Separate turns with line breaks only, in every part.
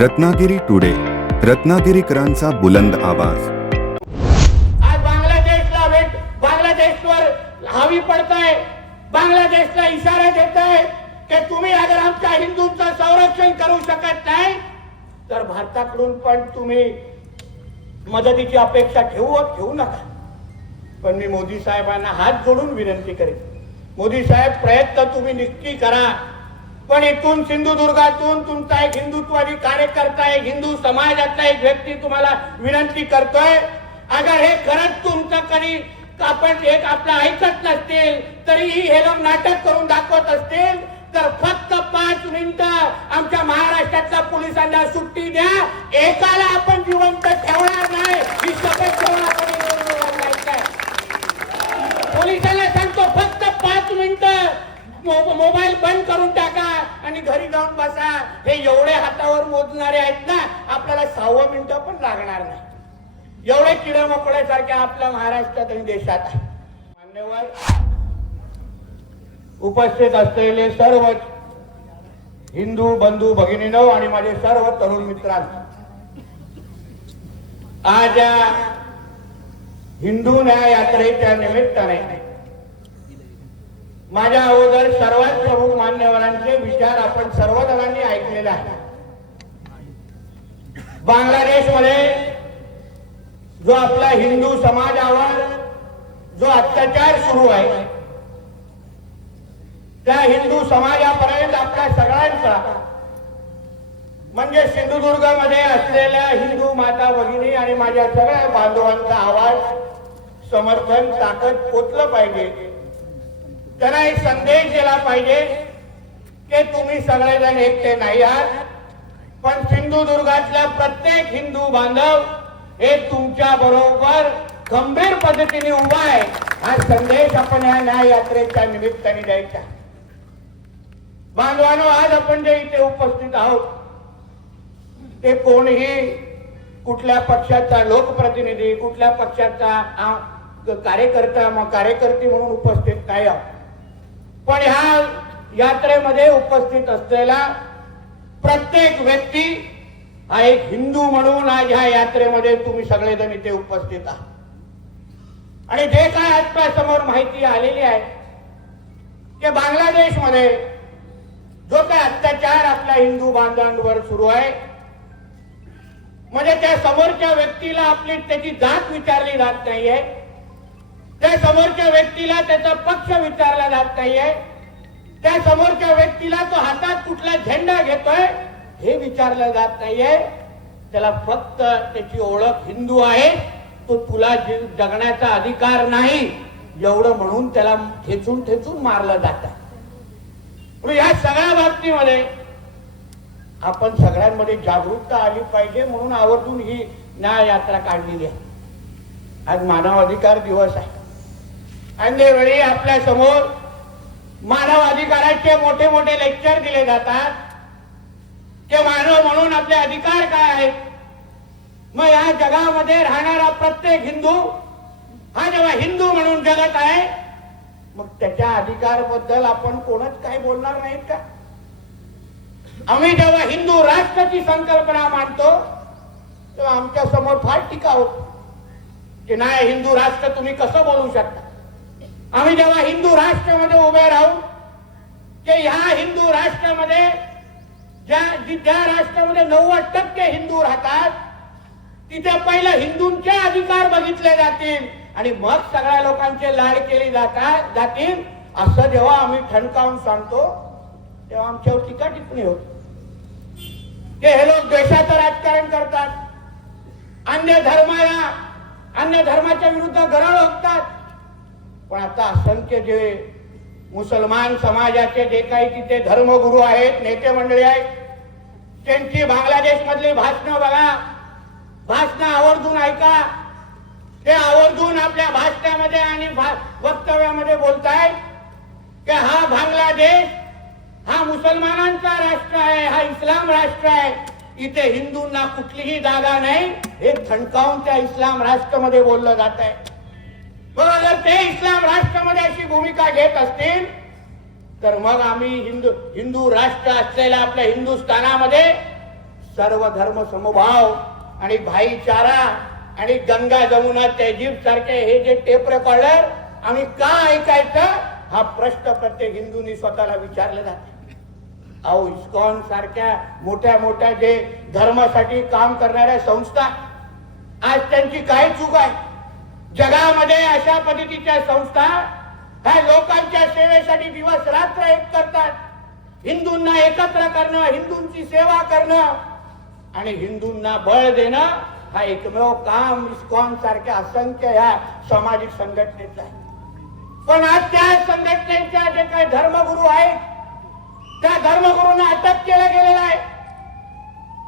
Ratnagiri today रत्नागिरीकरांचा बुलंद आवाज
आज बांगलादेशला भेट बांगलादेशवर हावी पडताय बांगलादेशला इशारा देत आहे की तुम्ही अगर आमच्या हिंदूंचं संरक्षण करू शकत नाही तर भारताकडून पण तुम्ही मदतीची अपेक्षा ठेवू ठेवू नका पण मी मोदी साहेबांना हात जोडून विनंती करेन मोदी साहेब प्रयत्न तुम्ही नक्की करा पण इथून सिंधुदुर्गातून तुमचा एक हिंदुत्वादी कार्यकर्ता एक हिंदू समाजातला एक व्यक्ती तुम्हाला विनंती करतोय अगर हे खरंच तुमचं कधी आपण एक आपलं ऐकत नसतील तरीही हे लोक नाटक करून दाखवत असतील तर फक्त पाच मिनिट आमच्या महाराष्ट्रातल्या पोलिसांना सुट्टी द्या एकाला आपण जिवंत ठेवणार नाही ही शपथ ठेवून आपण पोलिसांना सांगतो फक्त पाच मिनिटं मोबाईल बंद करून टाका आणि घरी जाऊन बसा हे एवढे हातावर मोजणारे आहेत ना आपल्याला सहावं मिनिट पण लागणार नाही एवढे किडे सारखे आपल्या महाराष्ट्रात आणि देशात मान्यवर उपस्थित असलेले सर्व हिंदू बंधू नव आणि माझे सर्व तरुण मित्रांनो आज हिंदू न्याय यात्रेच्या निमित्ताने माझ्या अगोदर सर्वात प्रमुख मान्यवरांचे विचार आपण सर्वजणांनी ऐकलेले आहे मध्ये जो आपला हिंदू समाजावर जो अत्याचार सुरू आहे त्या हिंदू समाजापर्यंत आपल्या सगळ्यांचा म्हणजे सिंधुदुर्गमध्ये असलेल्या हिंदू माता भगिनी आणि माझ्या सगळ्या बांधवांचा आवाज समर्थन ताकद पोचलं पाहिजे त्यांना एक संदेश दिला पाहिजे की तुम्ही सगळेजण एकटे नाही आहात पण सिंधुदुर्गातला प्रत्येक हिंदू बांधव हे तुमच्या बरोबर गंभीर पद्धतीने उभा आहे हा संदेश आपण या न्याय यात्रेच्या निमित्ताने द्यायचा बांधवानो आज आपण जे इथे उपस्थित आहोत ते कोणीही कुठल्या पक्षाचा लोकप्रतिनिधी कुठल्या पक्षाचा कार्यकर्ता मग कार्यकर्ते म्हणून उपस्थित नाही आहोत पण ह्या यात्रेमध्ये उपस्थित असलेला प्रत्येक व्यक्ती हा एक हिंदू म्हणून आज ह्या यात्रेमध्ये तुम्ही सगळेजण इथे उपस्थित आहात आणि जे काय आजच्या समोर माहिती आलेली आहे की बांगलादेशमध्ये जो काय अत्याचार आपल्या हिंदू बांधवांवर सुरू आहे म्हणजे त्या समोरच्या व्यक्तीला आपली त्याची जात विचारली जात नाहीये त्या समोरच्या व्यक्तीला त्याचा पक्ष विचारला जात नाहीये त्या समोरच्या व्यक्तीला तो हातात कुठला झेंडा घेतोय हे विचारलं जात नाहीये त्याला फक्त त्याची ओळख हिंदू आहे तो तुला जगण्याचा अधिकार नाही एवढं म्हणून त्याला ठेचून ठेचून मारलं जात या सगळ्या बाबतीमध्ये आपण सगळ्यांमध्ये जागरूकता आली पाहिजे म्हणून आवर्जून ही न्याय यात्रा काढलेली आहे आज मानवाधिकार दिवस आहे वेळी आपल्या समोर मानव अधिकाराचे मोठे मोठे लेक्चर दिले जातात ते मानव म्हणून आपले अधिकार काय आहेत मग या जगामध्ये राहणारा प्रत्येक हिंदू हा जेव्हा हिंदू म्हणून जगत आहे मग त्याच्या अधिकार बद्दल आपण कोणच काही बोलणार नाहीत का आम्ही जेव्हा हिंदू राष्ट्राची संकल्पना मांडतो तेव्हा आमच्या समोर फार टीका होत की नाही हिंदू राष्ट्र तुम्ही कसं बोलू शकता आम्ही जेव्हा हिंदू राष्ट्रामध्ये उभे राहू की ह्या हिंदू राष्ट्रामध्ये ज्या ज्या राष्ट्रामध्ये नव्वद टक्के हिंदू राहतात तिथे पहिले हिंदूंचे अधिकार बघितले जातील आणि मग सगळ्या लोकांचे लाड केले जातात जातील असं जेव्हा आम्ही ठणकावून सांगतो तेव्हा आमच्यावर टीका टिप्पणी होत ते हे लोक देशाचं राजकारण करतात अन्य धर्माला अन्य धर्माच्या विरुद्ध घराळ ओकतात पण आता असंख्य जे मुसलमान समाजाचे जे काही तिथे धर्मगुरू आहेत नेते मंडळी आहेत त्यांची मधली भाषणं बघा भाषणं आवर्जून ऐका ते आवर्जून आपल्या भाषणामध्ये आणि वक्तव्यामध्ये बोलताय की हा बांगलादेश हा मुसलमानांचा राष्ट्र आहे हा इस्लाम राष्ट्र आहे इथे हिंदूंना कुठलीही जागा नाही हे थंडकावून त्या इस्लाम राष्ट्रमध्ये बोललं जात आहे जर ते इस्लाम राष्ट्रामध्ये अशी भूमिका घेत असतील तर मग आम्ही हिंदू हिंदू राष्ट्र असलेल्या आपल्या हिंदुस्थानामध्ये सर्व धर्म समभाव आणि भाईचारा आणि गंगा जमुना तेजीब सारखे हे जे टेप रेकॉर्डर आम्ही का ऐकायचं हा प्रश्न प्रत्येक हिंदूंनी स्वतःला विचारले जाते अहो इस्कॉन सारख्या मोठ्या मोठ्या जे धर्मासाठी काम करणाऱ्या संस्था आज त्यांची काय चूक आहे जगामध्ये अशा पद्धतीच्या संस्था काय लोकांच्या सेवेसाठी दिवस रात्र एक करतात हिंदूंना एकत्र करणं हिंदूंची सेवा करणं आणि हिंदूंना बळ देणं हा एकमेव काम इस्कॉन सारख्या असंख्य ह्या सामाजिक संघटनेचा आहे पण आज त्या संघटनेच्या जे काही धर्मगुरू आहेत त्या धर्मगुरूंना अटक केलं गेलेलं आहे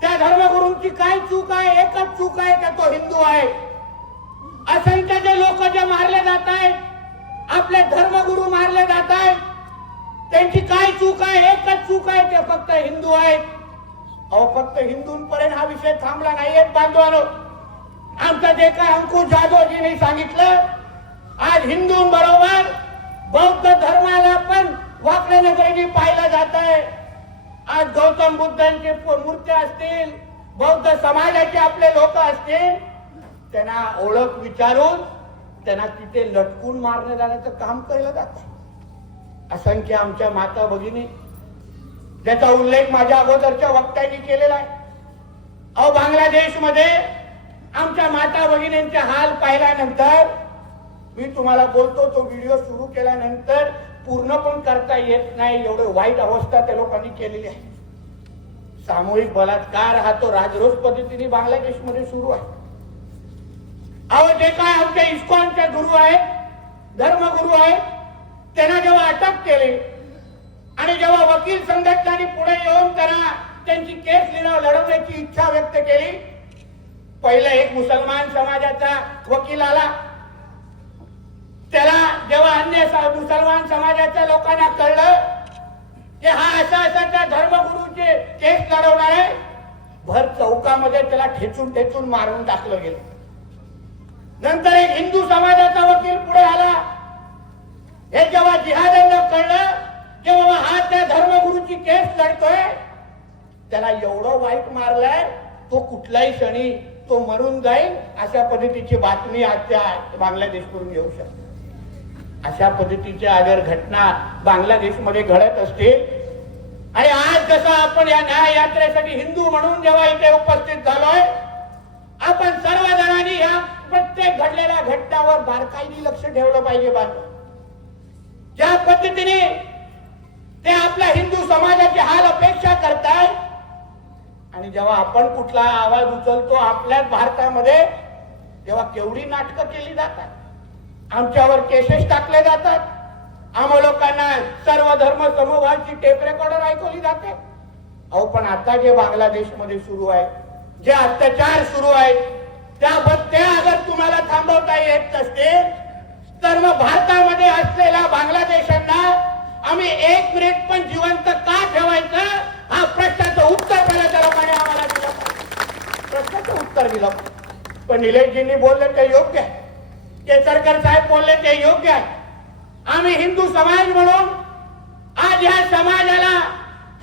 त्या धर्मगुरूंची काय चूक आहे एकच चूक आहे का तो हिंदू आहे असंख्य जे लोक जे मारले जात आहेत आपले धर्मगुरु मारले जात आहेत त्यांची काय चूक आहे एकच चूक आहे ते फक्त हिंदू आहेत अहो फक्त हिंदूंपर्यंत हा विषय थांबला नाहीये बांधवानो आमचं जे काय अंकुश जाधवजीने सांगितलं आज बरोबर बौद्ध धर्माला पण वाकड्या पाहिलं जात आहे आज गौतम बुद्धांचे मूर्ती असतील बौद्ध समाजाचे आपले लोक असतील त्यांना ओळख विचारून त्यांना तिथे लटकून मारण्यात जाण्याचं काम केलं जात असंख्य आमच्या माता भगिनी ज्याचा उल्लेख माझ्या अगोदरच्या वक्त्यांनी केलेला आहे अहो बांगलादेशमध्ये आमच्या माता भगिनींचे हाल पाहिल्यानंतर मी तुम्हाला बोलतो तो व्हिडिओ सुरू केल्यानंतर पूर्ण पण करता येत नाही एवढे वाईट अवस्था त्या लोकांनी केलेली आहे सामूहिक बलात्कार हा तो राजरोज पद्धतीने बांगलादेशमध्ये सुरू आहे अहो जे काय आमच्या इस्कॉनचे गुरु आहे धर्मगुरु आहे त्यांना जेव्हा अटक केली आणि जेव्हा वकील संघटनांनी पुढे येऊन त्यांना त्यांची केस लिलाव लढवण्याची इच्छा व्यक्त केली पहिला एक मुसलमान समाजाचा वकील आला त्याला जेव्हा अन्य मुसलमान समाजाच्या लोकांना कळलं की हा असा असा धर्मगुरूचे केस लढवणार आहे भर चौकामध्ये त्याला ठेचून ठेचून मारून टाकलं गेलं नंतर एक हिंदू समाजाचा वकील पुढे आला हे जेव्हा जिहादांना कळलं तेव्हा हा त्या धर्मगुरूची केस लढतोय त्याला एवढं वाईट मारलाय तो कुठलाही क्षणी तो मरून जाईल अशा पद्धतीची बातमी आजच्या बांगलादेश करून येऊ शकते अशा पद्धतीच्या अगर घटना बांगलादेशमध्ये घडत असतील आणि आज जसं आपण या न्याय यात्रेसाठी हिंदू म्हणून जेव्हा इथे उपस्थित झालोय आपण सर्वजणांनी या प्रत्येक घडलेल्या घटनावर बारकाईने लक्ष ठेवलं पाहिजे बांधव ज्या पद्धतीने ते आपल्या हिंदू समाजाचे हाल अपेक्षा करतात आणि जेव्हा आपण कुठला आवाज उचलतो आपल्याच भारतामध्ये तेव्हा केवढी नाटकं केली जातात आमच्यावर केसेस टाकले जातात आम्हा लोकांना सर्व धर्म समूहांची टेप रेकॉर्डर ऐकवली जाते अहो पण आता जे बांगलादेशमध्ये सुरू आहे जे अत्याचार सुरू आहेत त्या बत्त्या अगर तुम्हाला थांबवता येत नसतील तर मग भारतामध्ये असलेल्या बांगलादेशांना आम्ही एक मिनिट पण जिवंत का ठेवायचं हा प्रश्नाचं उत्तर पहिल्या दरम्यान आम्हाला दिलं प्रश्नाचं उत्तर दिलं पण निलेशजींनी बोलले ते योग्य आहे केसरकर साहेब बोलले ते योग्य आहे आम्ही हिंदू समाज म्हणून आज या समाजाला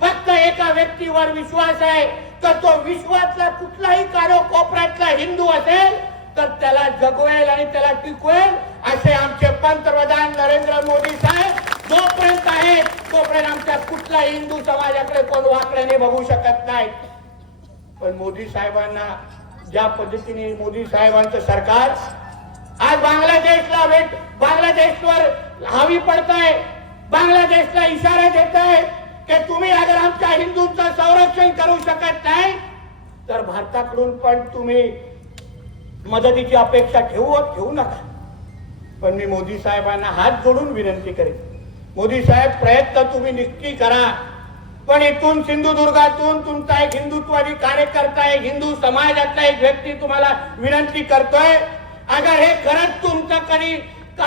फक्त एका व्यक्तीवर विश्वास आहे तर तो विश्वातला कुठलाही कारो कोपऱ्यातला हिंदू असेल तर त्याला जगवेल आणि त्याला टिकवेल असे आमचे पंतप्रधान नरेंद्र मोदी साहेब जोपर्यंत आहेत तोपर्यंत आमच्या कुठल्याही हिंदू समाजाकडे कोण वाकड्याने बघू शकत नाही पण मोदी साहेबांना ज्या पद्धतीने मोदी साहेबांचं सरकार आज बांगलादेशला भेट बांगलादेशवर हावी पडत आहे बांगलादेशला इशारा देत आहे की तुम्ही अगर आमच्या हिंदूंचं संरक्षण करू शकत नाही तर भारताकडून पण तुम्ही मदतीची अपेक्षा ठेवू ठेवू नका पण मी मोदी साहेबांना हात जोडून विनंती करेन मोदी साहेब प्रयत्न तुम्ही नक्की करा पण इथून सिंधुदुर्गातून तुमचा एक हिंदुत्वादी कार्यकर्ता एक हिंदू समाजातला एक व्यक्ती तुम्हाला विनंती करतोय अगर हे खरंच तुमचं कधी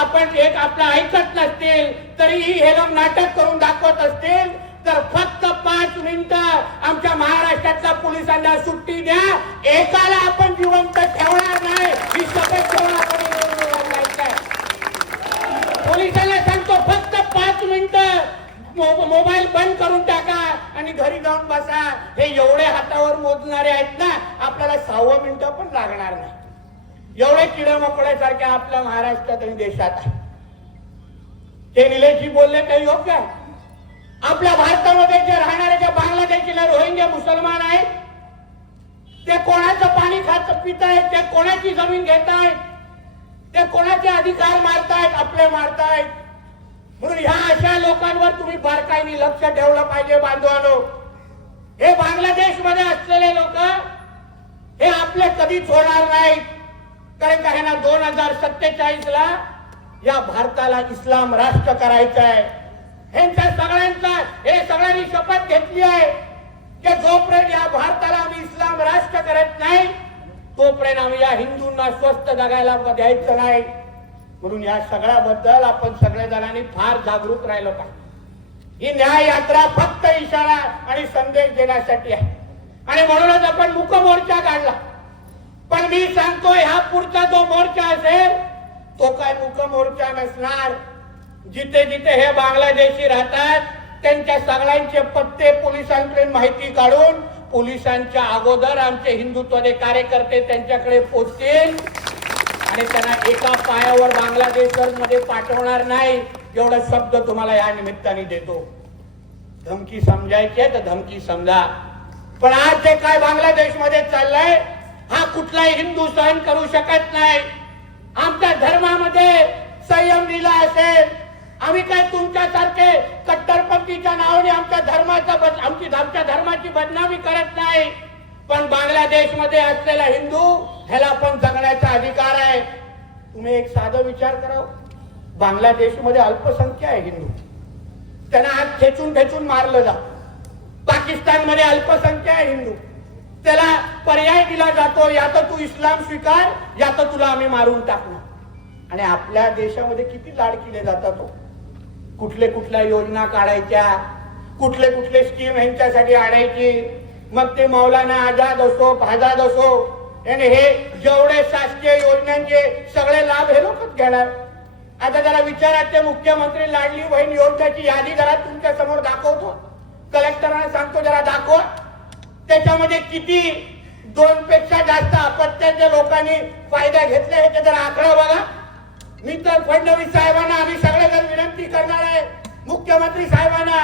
आपण एक आपलं ऐकत नसतील तरीही हे लोक नाटक करून दाखवत असतील तर फक्त पाच मिनिट आमच्या महाराष्ट्रातल्या पोलिसांना सुट्टी द्या एकाला आपण जिवंत ठेवणार नाही ही शपथ ठेवून आपण पोलिसांना सांगतो फक्त पाच मिनिट मोबाईल बंद करून टाका आणि घरी जाऊन बसा हे एवढे हातावर मोजणारे आहेत ना आपल्याला सहावं मिनिटं पण लागणार नाही एवढे किडा मोकळ्यासारख्या आपल्या महाराष्ट्रात आणि देशात आहे ते निलेशी बोलले काही योग्य आहे आपल्या भारतामध्ये जे राहणारे जे बांगलादेशीला रोहिंग्या मुसलमान आहेत ते कोणाचं पाणी खात पित आहेत ते कोणाची जमीन घेत आहेत ते कोणाचे अधिकार मारतायत आपले मारतायत म्हणून ह्या अशा लोकांवर तुम्ही बारकाईने लक्ष ठेवलं पाहिजे बांधवानो हे बांगलादेश मध्ये असलेले लोक हे आपले कधीच होणार नाहीत कारण का ह्यांना दोन हजार सत्तेचाळीस ला या भारताला इस्लाम राष्ट्र करायचं आहे यांच्या सगळ्यांचा हे सगळ्यांनी शपथ घेतली आहे की जोपर्यंत या भारताला आम्ही इस्लाम राष्ट्र करत नाही तोपर्यंत आम्ही या हिंदूंना स्वस्त जगायला द्यायचं नाही म्हणून या सगळ्याबद्दल आपण सगळ्या जणांनी फार जागरूक राहिलो पाहिजे ही न्याय यात्रा फक्त इशारा आणि संदेश देण्यासाठी आहे आणि म्हणूनच आपण मुख मोर्चा काढला पण मी सांगतो ह्या पुढचा जो मोर्चा असेल तो काय मुख मोर्चा नसणार जिथे जिथे हे बांगलादेशी राहतात त्यांच्या सगळ्यांचे पत्ते पोलिसांकडे माहिती काढून पोलिसांच्या अगोदर आमचे हिंदुत्वाचे कार्यकर्ते त्यांच्याकडे पोचतील आणि त्यांना एका पायावर बांगलादेश मध्ये पाठवणार नाही एवढा शब्द तुम्हाला या निमित्ताने देतो धमकी समजायची आहे तर धमकी समजा पण आज जे काय मध्ये चाललंय हा कुठलाही हिंदू सहन करू शकत नाही आमच्या धर्मामध्ये संयम दिला असेल आम्ही काय तुमच्यासारखे कट्टरपंथीच्या नावाने आमच्या धर्माचा बद आमची आमच्या धर्माची बदनामी करत नाही पण बांगलादेशमध्ये असलेला हिंदू ह्याला पण जगण्याचा अधिकार आहे तुम्ही एक साधा विचार करा बांगलादेशमध्ये अल्पसंख्या आहे हिंदू त्यांना आज खेचून खेचून मारलं जा पाकिस्तानमध्ये अल्पसंख्या आहे हिंदू त्याला पर्याय दिला जातो या तर तू इस्लाम स्वीकार या तर तुला आम्ही मारून टाकणार आणि आपल्या देशामध्ये किती लाड केले जातात हो? कुठले कुठल्या योजना काढायच्या कुठले कुठले स्कीम यांच्यासाठी आणायची मग ते मौलाना आझाद असो फाजाद असो याने हे जेवढे शासकीय योजनांचे सगळे लाभ हे लोकच घेणार आता जरा विचारात ते मुख्यमंत्री लाडली बहीण योजनाची यादी जरा तुमच्या समोर दाखवतो कलेक्टरांना सांगतो जरा दाखव त्याच्यामध्ये किती दोन पेक्षा जास्त अपत्याच्या लोकांनी फायदा घेतला हे जरा आकडा बघा मी तर फडणवीस साहेबांना आम्ही सगळेजण विनंती करणार आहे मुख्यमंत्री साहेबांना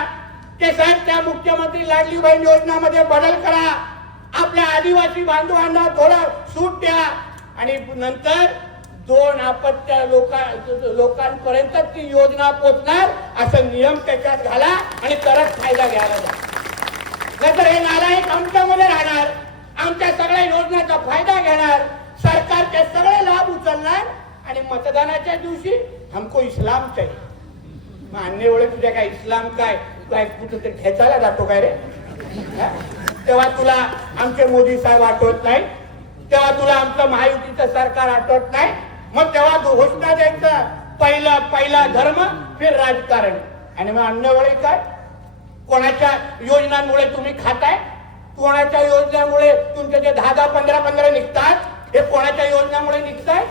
ते साहेब त्या मुख्यमंत्री लाडली बहीण योजनामध्ये बदल करा आपल्या आदिवासी बांधवांना थोडं सूट द्या आणि नंतर दोन आपत्त्या लोकांपर्यंत ती योजना पोचणार असं नियम त्याच्यात घाला आणि तरच फायदा घ्यायला जा नाहीतर हे नालायक आमच्यामध्ये राहणार आमच्या सगळ्या योजनाचा फायदा घेणार सरकारचे सगळे लाभ उचलणार आणि मतदानाच्या दिवशी हमको इस्लाम चाहिए मग वेळे तुझ्या काय इस्लाम काय काय कुठं तरी खेचायला जातो काय रे तेव्हा तुला आमचे मोदी साहेब आठवत नाही तेव्हा तुला आमचं महायुतीचं सरकार आठवत नाही मग तेव्हा घोषणा द्यायचं पहिला पहिला धर्म फिर राजकारण आणि मग अन्य काय कोणाच्या योजनांमुळे तुम्ही खाताय कोणाच्या योजनामुळे तुमचे जे दहा दहा पंधरा पंधरा निघतात हे कोणाच्या योजनामुळे निघताय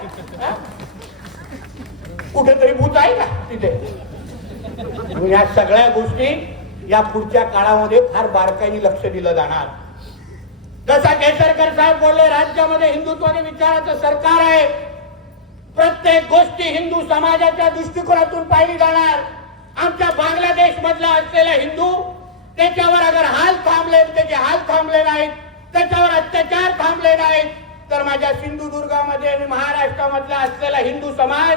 कुठेतरी भूत आहे का तिथे या सगळ्या गोष्टी या पुढच्या काळामध्ये फार बारकाईने लक्ष दिलं जाणार जसा केसरकर साहेब बोलले राज्यामध्ये हिंदुत्वाने विचाराचं सरकार आहे प्रत्येक गोष्टी हिंदू समाजाच्या दृष्टिकोनातून पाहिली जाणार आमच्या बांगलादेश मधला असलेला हिंदू त्याच्यावर अगर हाल थांबले त्याचे हाल थांबले नाहीत त्याच्यावर अत्याचार थांबले नाहीत तर माझ्या सिंधुदुर्गामध्ये आणि महाराष्ट्रामधला असलेला हिंदू समाज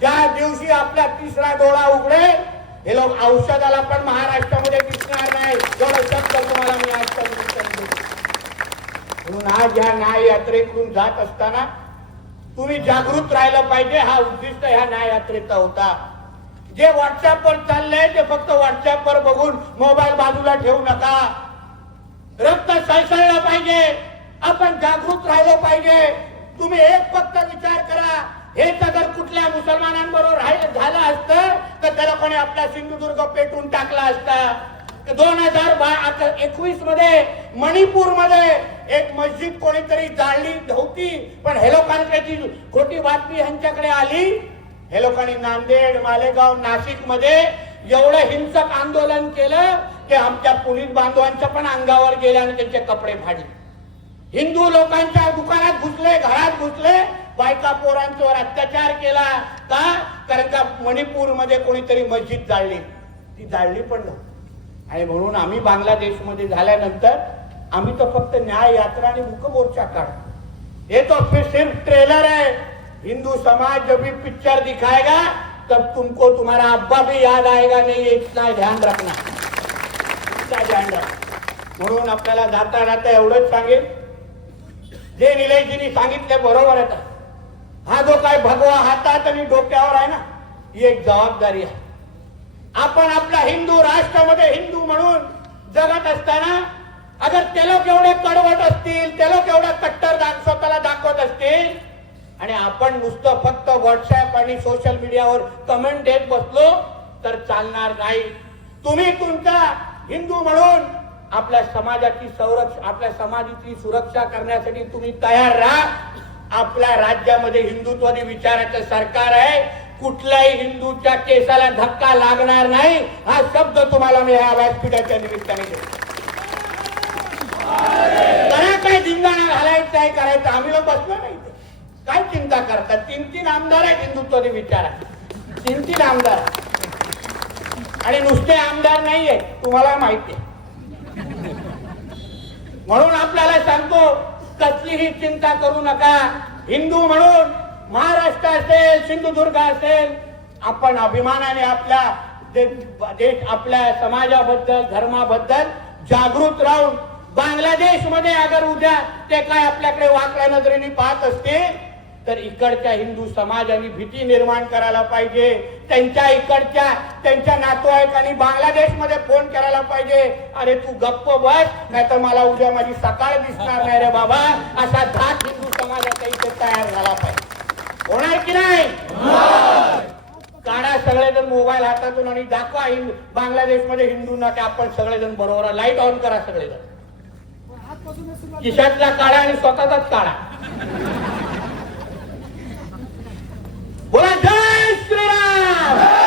ज्या दिवशी आपला तिसरा डोळा उघडे हे लोक औषधाला पण महाराष्ट्रामध्ये दिसणार नाही जेवढं शब्द तुम्हाला मी म्हणून आज ह्या न्याय यात्रेकडून जात असताना तुम्ही जागृत राहिलं पाहिजे हा उद्दिष्ट ह्या न्याय यात्रेचा होता जे व्हॉट्सअपवर चाललंय ते फक्त व्हॉट्सअपवर बघून मोबाईल बाजूला ठेवू नका रक्त सळसळलं पाहिजे आपण जागृत राहिलं पाहिजे तुम्ही एक फक्त विचार करा हेच जर कुठल्या मुसलमानांबरोबर झालं असत तर त्याला कोणी आपला सिंधुदुर्ग पेटून टाकला असता दोन हजार एकवीस मध्ये मणिपूर मध्ये एक मस्जिद कोणीतरी जाळली होती पण हे खोटी बातमी यांच्याकडे आली हे लोकांनी नांदेड मालेगाव नाशिक मध्ये एवढं हिंसक आंदोलन केलं की आमच्या पोलीस बांधवांच्या पण अंगावर गेले आणि त्यांचे कपडे फाडले हिंदू लोकांच्या दुकानात घुसले घरात घुसले बायका पोरांच्यावर अत्याचार केला का कारण का मणिपूरमध्ये कोणीतरी मस्जिद जाळली ती जाळली पण नव्हती आणि म्हणून आम्ही बांगलादेशमध्ये झाल्यानंतर आम्ही तर फक्त न्याय यात्रा आणि मोर्चा काढ हे तो सिर्फ ट्रेलर आहे हिंदू समाज जब भी पिक्चर दिखाएगा तब तुमको तुम्हारा अब्बा भी याद आएगा नाही इतना ध्यान रखना इतना ध्यान रखना म्हणून आपल्याला जाता जाता एवढंच सांगेल जे निलेशजीनी सांगितलं बरोबर आहे हा जो काय भगवा हातात आणि डोक्यावर आहे ना ही एक जबाबदारी आहे आपण आपला हिंदू राष्ट्रामध्ये हिंदू म्हणून जगत असताना अगर ते लोक एवढे कडवट असतील ते लोक एवढा कट्टर स्वतःला दाखवत असतील आणि आपण नुसतं फक्त व्हॉट्सअप आणि सोशल मीडियावर कमेंट देत बसलो तर चालणार नाही तुम्ही तुमचा हिंदू म्हणून आपल्या समाजाची संरक्षण आपल्या समाजाची सुरक्षा करण्यासाठी तुम्ही तयार राहा आपल्या राज्यामध्ये हिंदुत्वादी विचाराचं सरकार आहे कुठल्याही हिंदूच्या केसाला धक्का लागणार नाही हा शब्द तुम्हाला मी ह्या व्यासपीठाच्या निमित्ताने करा काय धिंगाणा घालायचं आहे करायचं आम्ही लोक बसलो नाही काय चिंता करतात तीन तीन आमदार आहेत हिंदुत्वादी विचार तीन तीन आमदार आणि नुसते आमदार नाहीये तुम्हाला माहिती म्हणून आपल्याला सांगतो कसलीही चिंता करू नका हिंदू म्हणून महाराष्ट्र असेल सिंधुदुर्ग असेल आपण अभिमानाने आपल्या देश आपल्या समाजाबद्दल धर्माबद्दल जागृत राहून बांगलादेश मध्ये अगर उद्या ते काय आपल्याकडे वाकड्या नजरेने पाहत असतील तर इकडच्या हिंदू समाजाने भीती निर्माण करायला पाहिजे त्यांच्या इकडच्या त्यांच्या नातवाईकांनी मध्ये फोन करायला पाहिजे अरे तू गप्प बस नाही तर मला उद्या माझी सकाळ दिसणार नाही रे बाबा असा धाक हिंदू समाजाचा इथे तयार झाला पाहिजे होणार की नाही काढा सगळेजण मोबाईल हातातून आणि दाखवा हिंदू ना हिंदूंना की आपण सगळेजण बरोबर लाईट ऑन करा सगळेजण खिशातला काढा आणि स्वतःचाच काढा Boa dança!